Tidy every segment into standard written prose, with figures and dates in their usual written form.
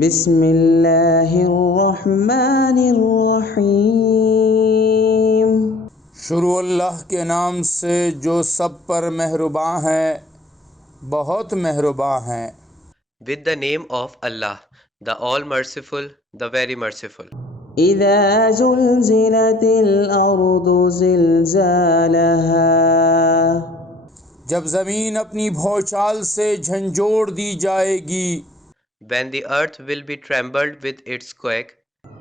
بسم اللہ الرحمن الرحیم. شروع اللہ کے نام سے جو سب پر مہرباں ہے، بہت مہرباں ہیں. With the name of Allah, the All Merciful, the Very Merciful. اذا زلزلت الارض زلزالها. جب زمین اپنی بھونچال سے جھنجھوڑ دی جائے گی، When the earth will be trembled with its quake,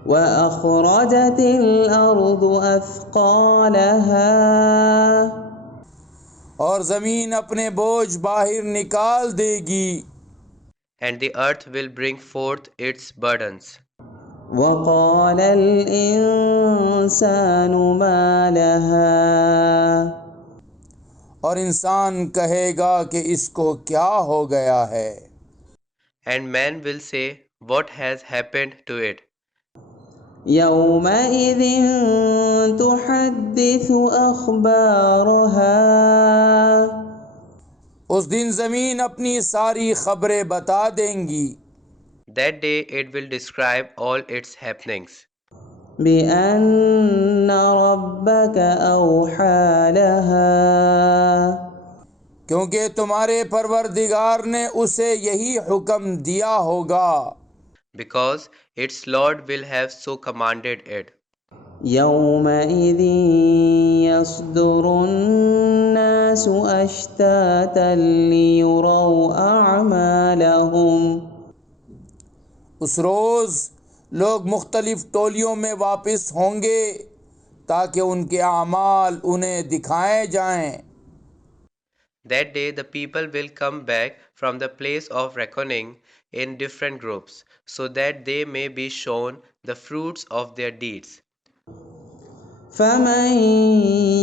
وأخرجت الأرض أثقالها. اور زمین اپنے بوجھ باہر نکال دے گی، and the earth will bring forth its burdens. وقال الإنسان ما لها. اور انسان کہے گا کہ اس کو کیا ہو گیا ہے. And man will say, what has happened to it? يومئذ تحدث أخبارها. اس دن زمین اپنی ساری خبریں بتا دیں گی، That day it will describe all its happenings, بأن ربك أوحى لها. کیونکہ تمہارے پروردگار نے اسے یہی حکم دیا ہوگا. because its Lord will have so commanded it. يومئذ يصدر الناس أشتاتا ليروا أعمالهم. اس روز لوگ مختلف ٹولیوں میں واپس ہوں گے تاکہ ان کے اعمال انہیں دکھائے جائیں. That day the people will come back from the place of reckoning in different groups, so that they may be shown the fruits of their deeds. فمن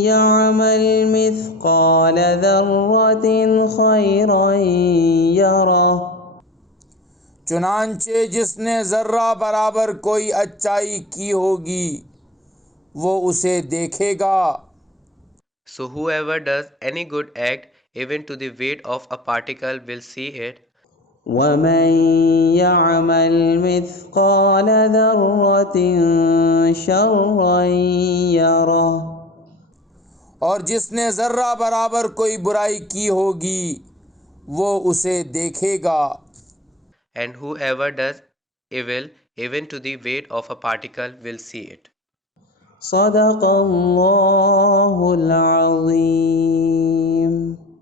يعمل مثقال ذرة خيرا يره. چنانچہ جس نے ذرہ برابر کوئی اچائی کی ہوگی وہ اسے دیکھے گا. So whoever does any good act, even to the weight of a particle, will see it. ومن يعمل مثقال ذرة شرا يره. اور جس نے ذرہ برابر کوئی برائی کی ہوگی وہ اسے دیکھے گا. And whoever does evil, even to the weight of a particle, will see it. صدق اللہ العظیم.